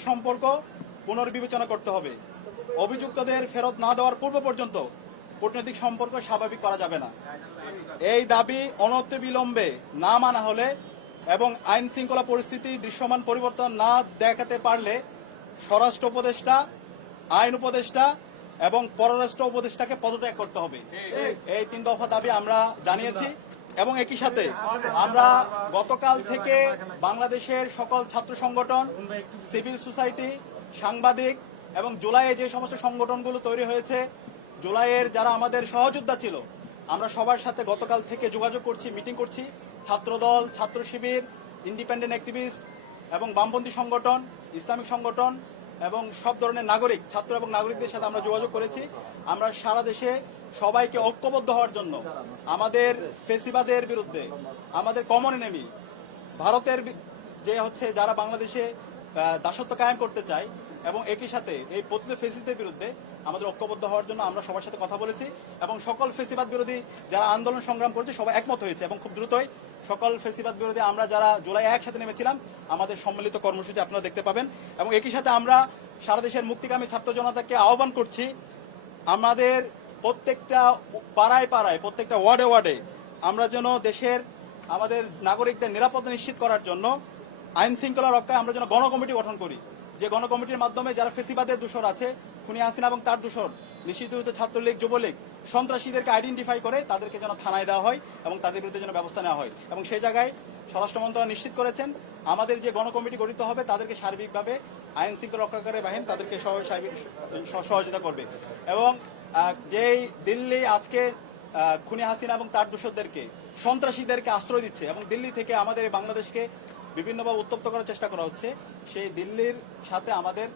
কূটনৈতিক সম্পর্ক পুনর্বিবেচনা করতে হবে। অভিযুক্তদের ফেরত না দেওয়ার পূর্ব পর্যন্ত কূটনৈতিক সম্পর্ক স্বাভাবিক করা যাবে না। এই দাবি অনতিবিলম্বে না মানা হলে এবং আইন শৃঙ্খলা পরিস্থিতি দৃশ্যমান পরিবর্তন না দেখাতে পারলে স্বরাষ্ট্র উপদেষ্টা, আইন উপদেষ্টা এবং পররাষ্ট্র উপদেষ্টাকে পদত্যাগ করতে হবে। এই 3 দফা দাবি আমরা জানিয়েছি এবং একই সাথে আমরা গতকাল থেকে বাংলাদেশের সকল ছাত্র সংগঠন, সিভিল সোসাইটি, সাংবাদিক এবং জুলাইয়ে যে সমস্ত সংগঠনগুলো তৈরি হয়েছে, জুলাইয়ের যারা আমাদের সহযোদ্ধা ছিল, আমরা সবার সাথে গতকাল থেকে যোগাযোগ করছি, মিটিং করছি। ছাত্রদল, ছাত্র শিবির, ইন্ডিপেন্ডেন্ট অ্যাক্টিভিস্ট এবং বামপন্থী সংগঠন, ইসলামিক সংগঠন এবং সব ধরনের নাগরিক, ছাত্র এবং নাগরিকদের সাথে আমরা যোগাযোগ করেছি। আমরা সারা দেশে সবাইকে ঐক্যবদ্ধ হওয়ার জন্য আমাদের ফেসিবাদের বিরুদ্ধে, আমাদের কমন এনিমি ভারতের যে হচ্ছে যারা বাংলাদেশে দাসত্ব কায়েম করতে চায় এবং একই সাথে এই পতিত ফেসিদের বিরুদ্ধে আমাদের ঐক্যবদ্ধ হওয়ার জন্য আমরা সবার সাথে কথা বলেছি এবং সকল ফেসিবাদ বিরোধী যারা আন্দোলন সংগ্রাম করেছে সবাই একমত হয়েছে এবং খুব দ্রুতই সকল ফেসিবাদ বিরোধী আমরা যারা জুলাই একসাথে নেমেছিলাম আমাদের সম্মিলিত কর্মসূচি আপনারা দেখতে পাবেন। এবং একই সাথে আমরা সারা দেশের মুক্তিকামী ছাত্র জনতাকে আহ্বান করছি, আমাদের প্রত্যেকটা পাড়ায় পাড়ায়, প্রত্যেকটা ওয়ার্ডে ওয়ার্ডে আমরা যেন দেশের আমাদের নাগরিকদের নিরাপত্তা নিশ্চিত করার জন্য আইন শৃঙ্খলা রক্ষায় আমরা যেন গণকমিটি গঠন করি, যে গণকমিটির মাধ্যমে যারা ফেসিবাদের দূষর আছে, খুনি হাসিনা এবং তার দূষর, নিষিদ্ধ ছাত্রলীগ, যুবলীগ, সন্ত্রাসীদেরকে আইডেন্টিফাই করে তাদেরকে যেন থানায় দেওয়া হয় এবং তাদের বিরুদ্ধে যেন ব্যবস্থা নেওয়া হয়। এবং সেই জায়গায় স্বরাষ্ট্র মন্ত্রণালয় নিশ্চিত করেছেন আমাদের যে গণকমিটি গঠিত হবে তাদেরকে সার্বিকভাবে আইন শৃঙ্খলা রক্ষাকারী বাহিনী তাদেরকে সহযোগিতা করবে। এবং যেই দিল্লি আজকে খুনি হাসিনা এবং তার দূষরদেরকে, সন্ত্রাসীদেরকে আশ্রয় দিচ্ছে এবং দিল্লি থেকে আমাদের বাংলাদেশকে বিভিন্নভাবে উত্তপ্ত করার চেষ্টা করা হচ্ছে, সেই দিল্লির সাথে আমাদের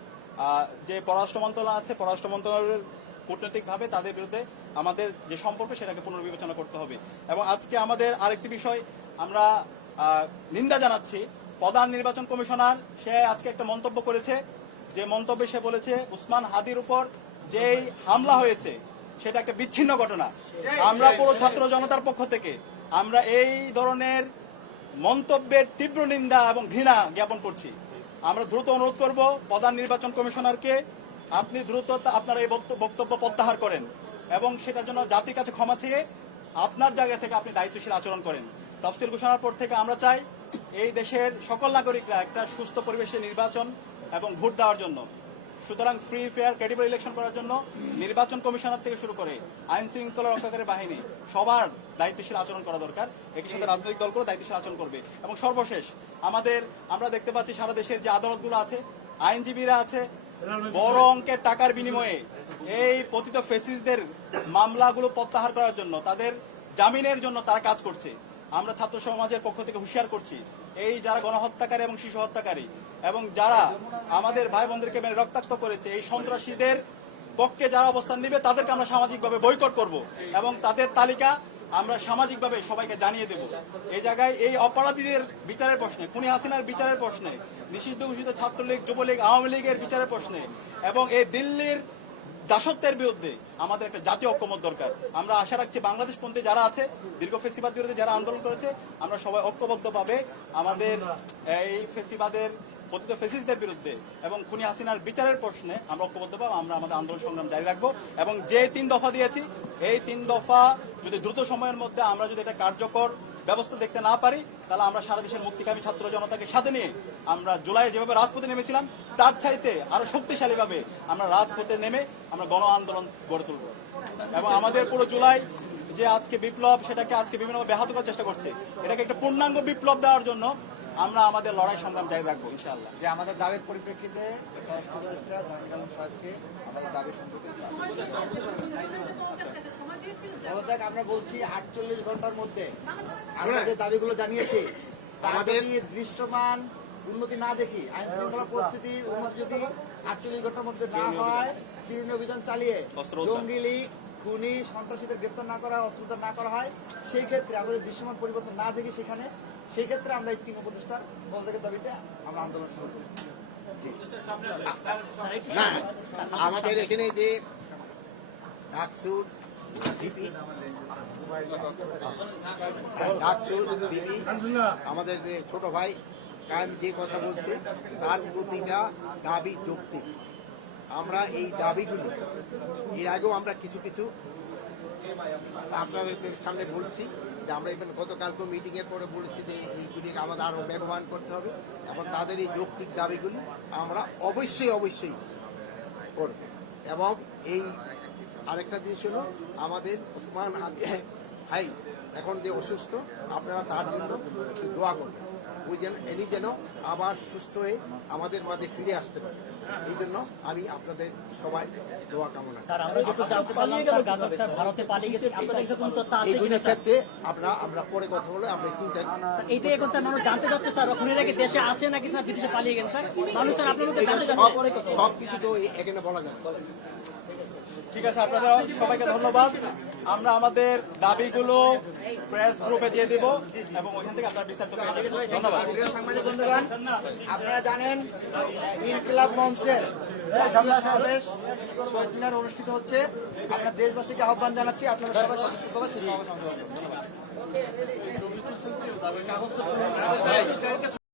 যে পররাষ্ট্র মন্ত্রণালয় আছে, পররাষ্ট্র মন্ত্রণালয়ের কূটনৈতিকভাবে তাদের বিরুদ্ধে আমাদের যে সম্পর্ক সেটাকে পুনর্বিবেচনা করতে হবে। এবং আজকে আমাদের আরেকটি বিষয় আমরা নিন্দা জানাচ্ছি, প্রধান নির্বাচন কমিশনার সে আজকে একটা মন্তব্য করেছে, যে মন্তব্যে সে বলেছে উসমান হাদির উপর যেই হামলা হয়েছে সেটা একটা বিচ্ছিন্ন ঘটনা। আমরা পুরো ছাত্র জনতার পক্ষ থেকে আমরা এই ধরনের মন্তব্যের তীব্র নিন্দা এবং ঘৃণা জ্ঞাপন করছি। আমরা দ্রুত অনুরোধ করব প্রধান নির্বাচন কমিশনারকে, আপনি দ্রুত আপনার এই বক্তব্য প্রত্যাহার করেন এবং সেটার জন্য জাতির কাছে ক্ষমা চেয়ে আপনার জায়গা থেকে আপনি দায়িত্বশীল আচরণ করেন। তফসিল ঘোষণার পর থেকে আমরা চাই এই দেশের সকল নাগরিকরা একটা সুস্থ পরিবেশে নির্বাচন এবং ভোট দেওয়ার জন্য। সুতরাং ফ্রি, ফেয়ার, ক্রেডিবল ইলেকশন করার জন্য নির্বাচন কমিশনার থেকে শুরু করে আইন শৃঙ্খলা রক্ষাকারী বাহিনী সবার দায়িত্বশীল আচরণ করা দরকার। একই সাথে রাজনৈতিক দলগুলো দায়িত্বশীল আচরণ করবে। এবং সর্বশেষ আমরা দেখতে পাচ্ছি সারা দেশের যে আদালতগুলো আছে, আইনজীবীরা আছে, বড় অঙ্কের টাকার বিনিময়ে এই পতিত ফেসিসদের মামলাগুলো প্রত্যাহার করার জন্য, তাদের জামিনের জন্য তারা কাজ করছে। আমরা ছাত্র সমাজের পক্ষ থেকে হুঁশিয়ার করছি, এই যারা গণহত্যাকারী এবং শিশু হত্যাকারী এবং যারা আমাদের ভাই বোনদেরকে মেরে রক্তাক্ত করেছে, এই সন্ত্রাসীদের পক্ষে যারা অবস্থান নেবে তাদেরকে আমরা সামাজিকভাবে বয়কট করব এবং তাদের তালিকা আমরা সামাজিকভাবে সবাইকে জানিয়ে দেব। এই জায়গায় এই অপরাধীদের বিচারের প্রশ্নে, খুনি হাসিনার বিচারের প্রশ্নে, নিষিদ্ধ ঘোষিত ছাত্রলীগ, যুবলীগ, আওয়ামী লীগের বিচারের প্রশ্নে এবং এই দিল্লির দাসত্বের বিরুদ্ধে আমাদের একটা জাতীয় ঐক্যমত দরকার। আমরা আশা রাখছি বাংলাদেশপন্থী যারা আছে, দীর্ঘ ফেসিবাদ বিরুদ্ধে যারা আন্দোলন করেছে, আমরা সবাই ঐক্যবদ্ধভাবে আমাদের এই ফেসিবাদের পতিত ফেসিসদের বিরুদ্ধে এবং খুনি হাসিনার বিচারের প্রশ্নে আমরা ঐক্যবদ্ধভাবে আমরা আমাদের আন্দোলন সংগ্রাম জারি রাখবো। এবং যে 3 দফা দিয়েছি, এই 3 দফা যদি দ্রুত সময়ের মধ্যে আমরা যদি এটা কার্যকর ব্যবস্থা দেখতে না পারি, তাহলে আমরা সারা দেশের মুক্তিকামী ছাত্র জনতাকে সাথে নিয়ে আমরা জুলাই যেভাবে রাজপথে নেমেছিলাম তার চাইতে আরো শক্তিশালী ভাবে আমরা রাজপথে নেমে আমরা গণ আন্দোলন গড়ে তুলব। এবং আমাদের পুরো জুলাই যে আজকে বিপ্লব, সেটাকে আজকে বিভিন্নভাবে ব্যাহত করার চেষ্টা করছে, এটাকে একটা পূর্ণাঙ্গ বিপ্লব দেওয়ার জন্য আমরা আমাদের লড়াই সংগ্রাম জারি রাখবো ইনশাআল্লাহ। যে আমাদের দাবির পরিপ্রেক্ষিতে স্বরাষ্ট্র উপদেষ্টা জাহাঙ্গীর আলম সাহেবকে আমাদের দাবি সম্পর্কে পদত্যাগ আমরা বলছি 48 ঘন্টার মধ্যে আমরা যে দাবিগুলো জানিয়েছি আমাদের দৃশ্যমান উন্নতি না দেখি, আইন শৃঙ্খলা পরিস্থিতির উন্নতি যদি 48 ঘন্টার মধ্যে না হয়, চিরুনি অভিযান চালিয়ে জঙ্গি লীগ, খুনি, সন্ত্রাসীদের গ্রেপ্তার না করা, অস্ত্রোদ্ধার না করা হয়, সেই ক্ষেত্রে আমাদের দৃশ্যমান পরিবর্তন না দেখি সেখানে, সেই ক্ষেত্রে আমরা এই 3 উপদেষ্টার পদত্যাগের দাবিতে আমরা আন্দোলন শুরু করি। না, আমাদের এখানে যে ডাকসুর ভিপি, আমাদের যে ছোট ভাই কায়েম যে কথা বলছে তার প্রতিটা দাবি যৌক্তিক। আমরা এই দাবিগুলি এর আগেও আমরা কিছু কিছু আপনাদের সামনে বলছি যে আমরা ইভেন গতকালকে মিটিং এর পরে বলেছি যে এইগুলি আমাদের আরো ব্যবহার করতে হবে এবং তাদের এই যৌক্তিক দাবিগুলি আমরা অবশ্যই করব। এবং এই আরেকটা জিনিস হলো আমাদের ওসমান ভাই এখন যে অসুস্থ, আপনারা তার জন্য একটু দোয়া করবেন, ওই যেন এনি যেন আবার সুস্থ হয়ে আমাদের মাঝে ফিরে আসতে পারে। এই জন্য আমি আপনাদের সবাই দোয়া কামনা করি। স্যার আমরা যত জানতে পারলাম স্যার গাজক স্যার ভারতে পালিয়ে গেছে, আপনাদের কাছে কোনো তথ্য আছে কিনা এইগুলির স্যার? ক্ষেত্রে আমরা পরে কথা বলে আমরা এই তিনটা স্যার, এইটাই এখন স্যার মানুষ জানতে চাচ্ছে স্যার, ওখানে নাকি দেশে আছে নাকি স্যার বিদেশে পালিয়ে গেছে স্যার, মানুষ স্যার আপনার মধ্যে জানতে চাচ্ছে। সব কিছু তো এখানে বলা যায় না। ঠিক আছে, আপনাদের সবাইকে ধন্যবাদ। আমরা আমাদের দাবিগুলো প্রেস গ্রুপে দিয়ে দিব এবং ওইখান থেকে আপনারা বিস্তারিত পেয়ে যাবেন। ধন্যবাদ। প্রিয় সাংবাদিক বন্ধুগণ, আপনারা জানেন ইনকিলাব মঞ্চের সমাবেশ শহীদ মিনার অনুষ্ঠিত হচ্ছে। আমরা দেশবাসীকে আহ্বান জানাচ্ছি আপনারা সবাই সচেতনভাবে সেই সমাবেশ অংশগ্রহণ করুন। ধন্যবাদ।